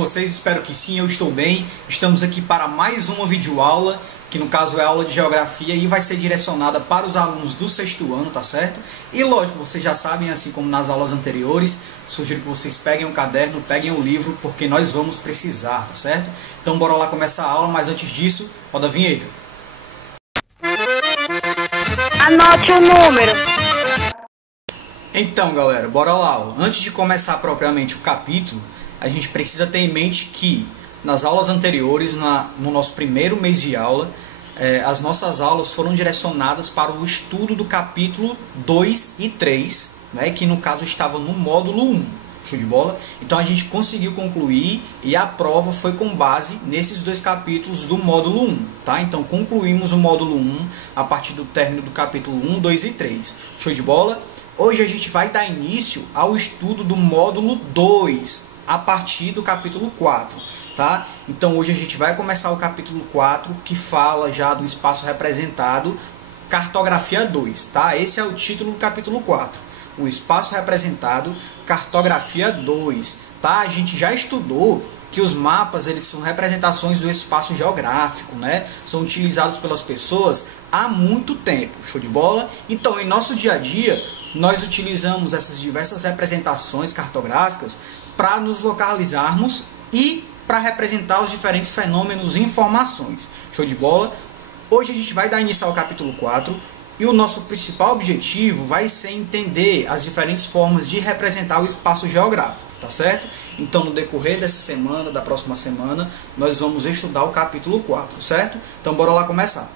vocês? Espero que sim, eu estou bem. Estamos aqui para mais uma videoaula, que no caso é aula de geografia e vai ser direcionada para os alunos do sexto ano, tá certo? E lógico, vocês já sabem, assim como nas aulas anteriores, sugiro que vocês peguem um caderno, peguem um livro, porque nós vamos precisar, tá certo? Então bora lá começar a aula, mas antes disso, roda a vinheta. Anote o número. Então galera, bora lá. Antes de começar propriamente o capítulo, a gente precisa ter em mente que nas aulas anteriores, no nosso primeiro mês de aula, as nossas aulas foram direcionadas para o estudo do capítulo 2 e 3, né, que no caso estava no módulo 1. Show de bola? Então a gente conseguiu concluir e a prova foi com base nesses dois capítulos do módulo 1. Tá? Então concluímos o módulo 1 a partir do término do capítulo 1, 2 e 3. Show de bola? Hoje a gente vai dar início ao estudo do módulo 2, a partir do capítulo 4. Tá? Então hoje a gente vai começar o capítulo 4, que fala já do espaço representado, cartografia 2. Tá? Esse é o título do capítulo 4. O espaço representado, cartografia 2. Tá? A gente já estudou que os mapas eles são representações do espaço geográfico, né? São utilizados pelas pessoas há muito tempo. Show de bola? Então, em nosso dia a dia, nós utilizamos essas diversas representações cartográficas para nos localizarmos e para representar os diferentes fenômenos e informações. Show de bola? Hoje a gente vai dar início ao capítulo 4 e o nosso principal objetivo vai ser entender as diferentes formas de representar o espaço geográfico, tá certo? Então, no decorrer dessa semana, da próxima semana, nós vamos estudar o capítulo 4, certo? Então, bora lá começar.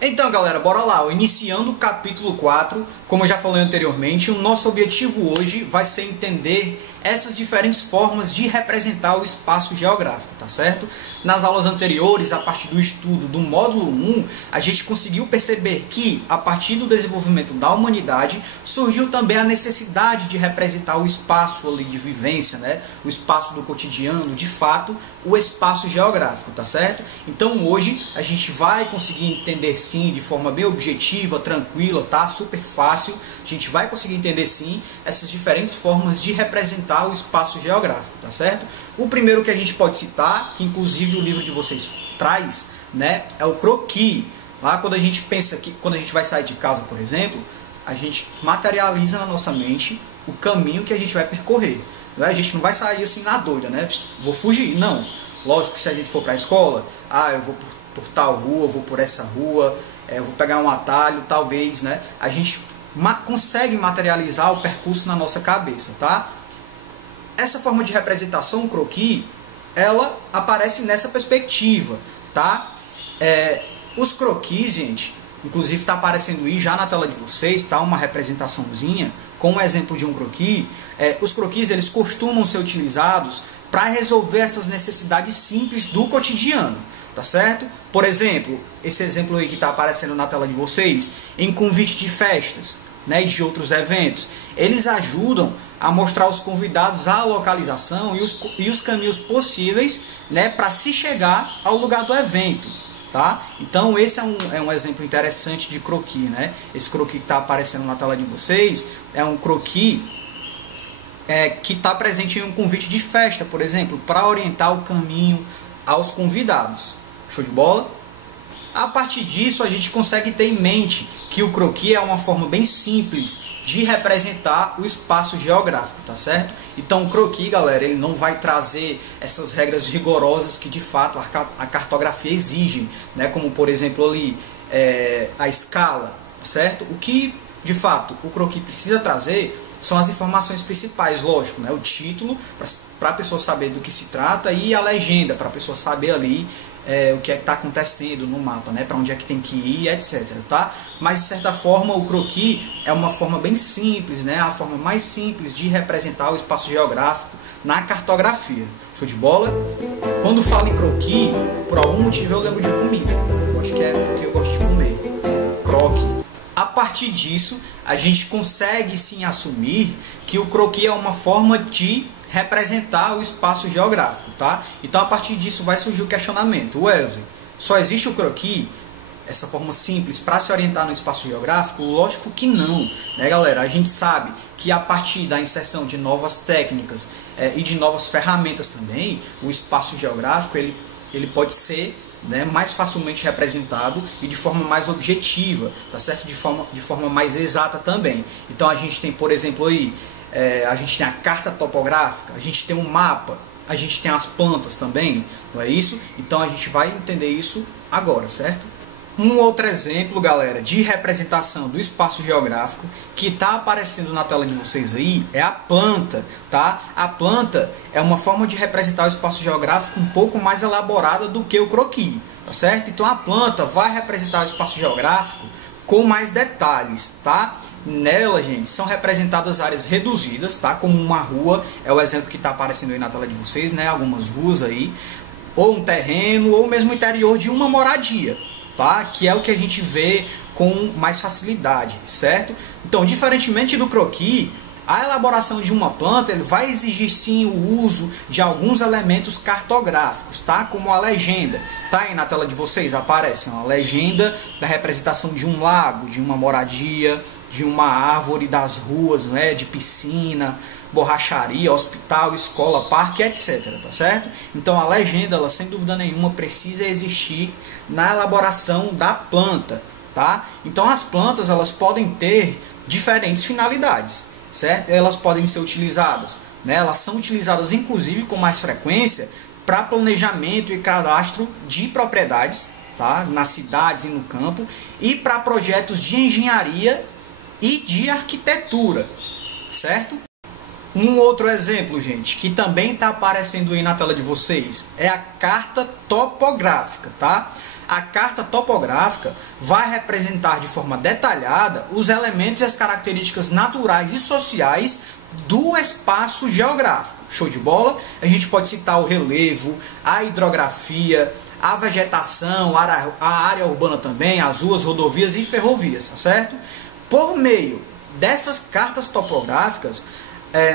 Então, galera, bora lá. Iniciando o capítulo 4, como eu já falei anteriormente, o nosso objetivo hoje vai ser entender essas diferentes formas de representar o espaço geográfico, tá certo? Nas aulas anteriores, a partir do estudo do módulo 1, a gente conseguiu perceber que, a partir do desenvolvimento da humanidade, surgiu também a necessidade de representar o espaço ali de vivência, né? O espaço do cotidiano, de fato, o espaço geográfico, tá certo? Então hoje a gente vai conseguir entender sim, de forma bem objetiva, tranquila, tá? Super fácil. A gente vai conseguir entender sim essas diferentes formas de representar o espaço geográfico, tá certo? O primeiro que a gente pode citar, que inclusive o livro de vocês traz, né, é o croquis. Lá quando a gente pensa que quando a gente vai sair de casa, por exemplo, a gente materializa na nossa mente o caminho que a gente vai percorrer. A gente não vai sair assim na doida, né? Vou fugir, não. Lógico que se a gente for para a escola, eu vou por tal rua, eu vou por essa rua, eu vou pegar um atalho, talvez, né? A gente consegue materializar o percurso na nossa cabeça, tá? Essa forma de representação, o croquis, ela aparece nessa perspectiva, tá? Os croquis, gente, inclusive está aparecendo aí já na tela de vocês, tá? Uma representaçãozinha com um exemplo de um croquis. Os croquis eles costumam ser utilizados para resolver essas necessidades simples do cotidiano, tá certo? Por exemplo, esse exemplo aí que está aparecendo na tela de vocês, em convite de festas, né, e de outros eventos, eles ajudam a mostrar aos convidados a localização e os caminhos possíveis, né, para se chegar ao lugar do evento. Tá? Então esse é um exemplo interessante de croquis, né? Esse croquis que está aparecendo na tela de vocês é um croquis que está presente em um convite de festa, por exemplo, para orientar o caminho aos convidados. Show de bola? A partir disso a gente consegue ter em mente que o croquis é uma forma bem simples de representar o espaço geográfico, tá certo? Então o croquis, galera, ele não vai trazer essas regras rigorosas que de fato a cartografia exige, né? Como por exemplo ali a escala, certo? O que de fato o croquis precisa trazer são as informações principais, lógico, né? O título para a pessoa saber do que se trata e a legenda para a pessoa saber ali o que é que está acontecendo no mapa, né? Para onde é que tem que ir, etc. Tá? Mas, de certa forma, o croquis é uma forma bem simples, né? A forma mais simples de representar o espaço geográfico na cartografia. Show de bola? Quando falo em croquis, por algum motivo eu lembro de comida. Eu acho que é porque eu gosto de comer. Croque. A partir disso, a gente consegue sim assumir que o croquis é uma forma de representar o espaço geográfico, tá? Então a partir disso vai surgir o questionamento: Wesley, só existe o croquis? essa forma simples para se orientar no espaço geográfico? Lógico que não, né, galera? A gente sabe que a partir da inserção de novas técnicas e de novas ferramentas também, o espaço geográfico ele pode ser, né, mais facilmente representado e de forma mais objetiva, tá certo? De forma mais exata também. Então a gente tem, por exemplo, aí, a gente tem a carta topográfica, a gente tem um mapa, a gente tem as plantas também, não é isso? Então a gente vai entender isso agora, certo? Um outro exemplo, galera, de representação do espaço geográfico que está aparecendo na tela de vocês aí é a planta, tá? A planta é uma forma de representar o espaço geográfico um pouco mais elaborada do que o croquis, tá certo? Então a planta vai representar o espaço geográfico com mais detalhes, tá? Nela, gente, são representadas áreas reduzidas, tá? Como uma rua, é o exemplo que está aparecendo aí na tela de vocês, né? Algumas ruas aí, ou um terreno, ou mesmo o interior de uma moradia, tá? Que é o que a gente vê com mais facilidade, certo? Então, diferentemente do croquis, a elaboração de uma planta ele vai exigir sim o uso de alguns elementos cartográficos, tá? Como a legenda, tá? Aí na tela de vocês aparece uma legenda da representação de um lago, de uma moradia, de uma árvore, das ruas, né? De piscina, borracharia, hospital, escola, parque, etc, tá certo? Então a legenda, ela sem dúvida nenhuma precisa existir na elaboração da planta, tá? Então as plantas, elas podem ter diferentes finalidades, certo? Elas podem ser utilizadas, né? Elas são utilizadas inclusive com mais frequência para planejamento e cadastro de propriedades, tá? Nas cidades e no campo, e para projetos de engenharia e de arquitetura, certo? Um outro exemplo, gente, que também está aparecendo aí na tela de vocês, é a carta topográfica, tá? A carta topográfica vai representar de forma detalhada os elementos e as características naturais e sociais do espaço geográfico. Show de bola? A gente pode citar o relevo, a hidrografia, a vegetação, a área urbana também, as ruas, rodovias e ferrovias, tá certo? Por meio dessas cartas topográficas,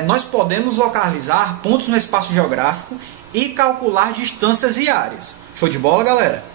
nós podemos localizar pontos no espaço geográfico e calcular distâncias e áreas. Show de bola, galera?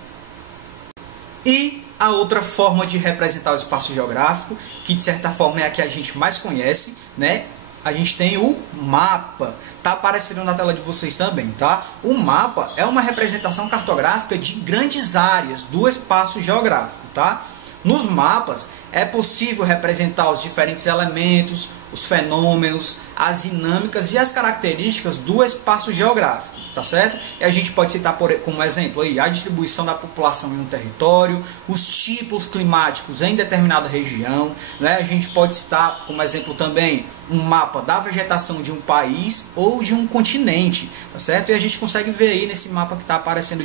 E a outra forma de representar o espaço geográfico, que de certa forma é a que a gente mais conhece, né? A gente tem o mapa. Tá aparecendo na tela de vocês também, tá? O mapa é uma representação cartográfica de grandes áreas do espaço geográfico, tá? Nos mapas é possível representar os diferentes elementos, os fenômenos, as dinâmicas e as características do espaço geográfico, tá certo? E a gente pode citar como exemplo aí a distribuição da população em um território, os tipos climáticos em determinada região, né? A gente pode citar como exemplo também um mapa da vegetação de um país ou de um continente, tá certo? E a gente consegue ver aí nesse mapa que está aparecendo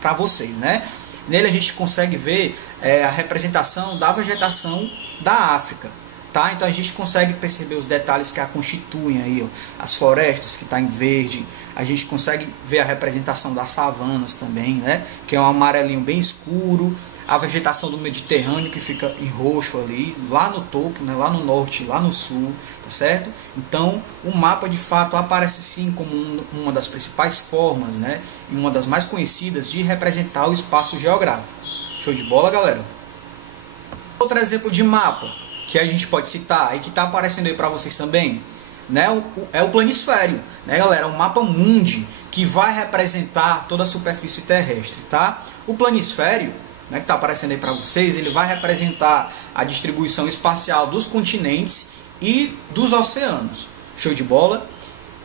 para vocês, né? Nele a gente consegue ver a representação da vegetação da África, tá? Então a gente consegue perceber os detalhes que a constituem aí, ó, as florestas que está em verde. A gente consegue ver a representação das savanas também, né? Que é um amarelinho bem escuro. A vegetação do Mediterrâneo que fica em roxo ali, lá no topo, né? Lá no norte, lá no sul, tá certo? Então o mapa de fato aparece sim como uma das principais formas, né? E uma das mais conhecidas de representar o espaço geográfico. Show de bola, galera? Outro exemplo de mapa que a gente pode citar e que está aparecendo aí para vocês também, né? É o planisfério, né, galera? O mapa mundi que vai representar toda a superfície terrestre, tá? O planisfério, né, que está aparecendo aí para vocês, ele vai representar a distribuição espacial dos continentes e dos oceanos. Show de bola?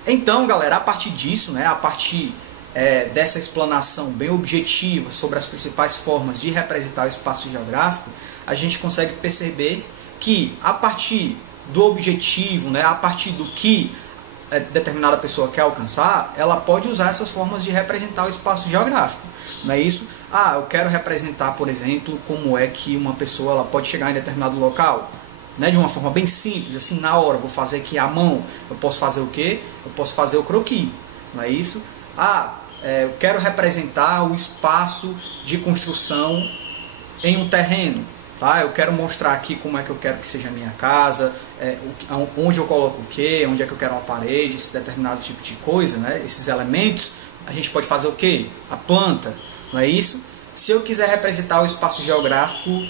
Então, galera, a partir disso, né, a partir dessa explanação bem objetiva sobre as principais formas de representar o espaço geográfico, a gente consegue perceber que a partir do objetivo, né, a partir do que determinada pessoa quer alcançar, ela pode usar essas formas de representar o espaço geográfico. Não é isso? Eu quero representar, por exemplo, como é que uma pessoa ela pode chegar em determinado local, né, de uma forma bem simples, assim, na hora, vou fazer aqui à mão. Eu posso fazer o quê? Eu posso fazer o croquis, não é isso? Eu quero representar o espaço de construção em um terreno, tá? Eu quero mostrar aqui como é que eu quero que seja a minha casa, onde eu coloco o quê, onde é que eu quero uma parede, esse determinado tipo de coisa, né? Esses elementos, a gente pode fazer o quê? A planta, não é isso? se eu quiser representar o espaço geográfico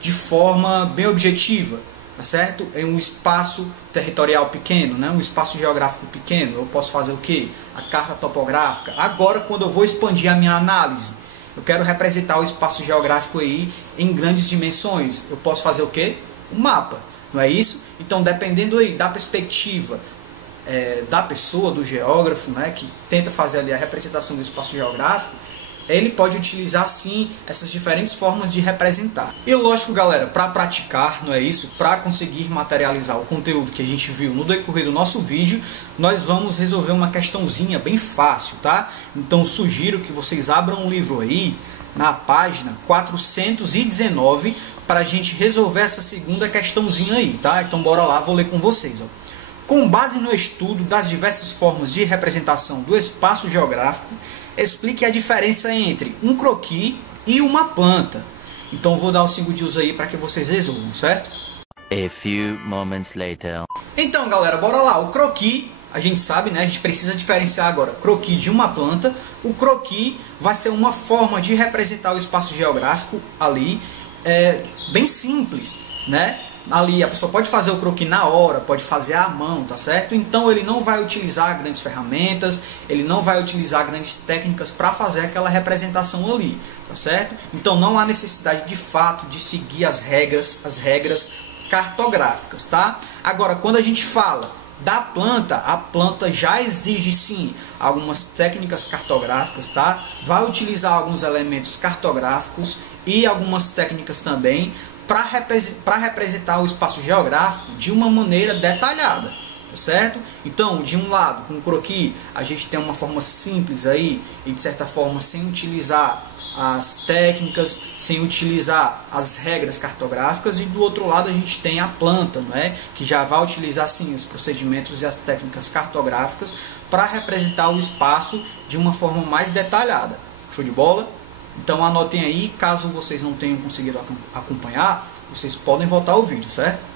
de forma bem objetiva, tá certo? Em um espaço territorial pequeno, né? Um espaço geográfico pequeno, eu posso fazer o quê? A carta topográfica. Agora, quando eu vou expandir a minha análise, eu quero representar o espaço geográfico aí em grandes dimensões, eu posso fazer o quê? Um mapa, não é isso? Então, dependendo aí da perspectiva da pessoa, do geógrafo, né, que tenta fazer ali a representação do espaço geográfico, ele pode utilizar sim essas diferentes formas de representar. E lógico, galera, para praticar, não é isso? Para conseguir materializar o conteúdo que a gente viu no decorrer do nosso vídeo, nós vamos resolver uma questãozinha bem fácil, tá? Então sugiro que vocês abram um livro aí na página 419 para a gente resolver essa segunda questãozinha aí, tá? Então bora lá, vou ler com vocês, ó. Com base no estudo das diversas formas de representação do espaço geográfico, explique a diferença entre um croquis e uma planta. Então vou dar os segundinhos aí para que vocês resolvam, certo? A few moments later. Então, galera, bora lá. O croquis, a gente sabe, né? A gente precisa diferenciar agora croquis de uma planta. O croquis vai ser uma forma de representar o espaço geográfico ali, bem simples, né? Ali a pessoa pode fazer o croquis na hora, pode fazer à mão, tá certo? Então ele não vai utilizar grandes ferramentas, ele não vai utilizar grandes técnicas para fazer aquela representação ali, tá certo? Então não há necessidade de fato de seguir as regras cartográficas, tá? Agora, quando a gente fala da planta, a planta já exige sim algumas técnicas cartográficas, tá? Vai utilizar alguns elementos cartográficos e algumas técnicas também para representar o espaço geográfico de uma maneira detalhada, tá certo? Então, de um lado, com o croquis, a gente tem uma forma simples aí, e de certa forma sem utilizar as técnicas, sem utilizar as regras cartográficas, e do outro lado a gente tem a planta, não é? Que já vai utilizar sim os procedimentos e as técnicas cartográficas para representar o espaço de uma forma mais detalhada. Show de bola? Então anotem aí, caso vocês não tenham conseguido acompanhar, vocês podem voltar ao vídeo, certo?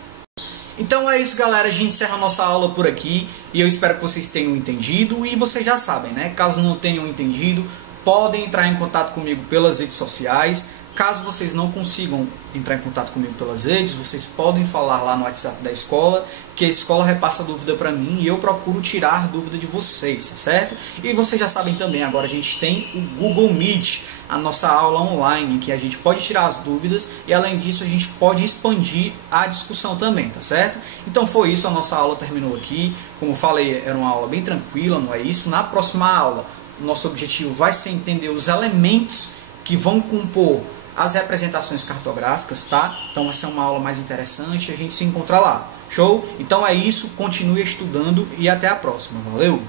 Então é isso, galera, a gente encerra a nossa aula por aqui e eu espero que vocês tenham entendido e vocês já sabem, né? Caso não tenham entendido, podem entrar em contato comigo pelas redes sociais. Caso vocês não consigam entrar em contato comigo pelas redes, vocês podem falar lá no WhatsApp da escola, que a escola repassa dúvida para mim e eu procuro tirar dúvida de vocês, tá certo? E vocês já sabem também, agora a gente tem o Google Meet, a nossa aula online, em que a gente pode tirar as dúvidas e além disso a gente pode expandir a discussão também, tá certo? Então foi isso, a nossa aula terminou aqui. Como eu falei, era uma aula bem tranquila, não é isso? Na próxima aula, o nosso objetivo vai ser entender os elementos que vão compor as representações cartográficas, tá? Então vai ser uma aula mais interessante, a gente se encontra lá. Show? Então é isso, continue estudando e até a próxima. Valeu!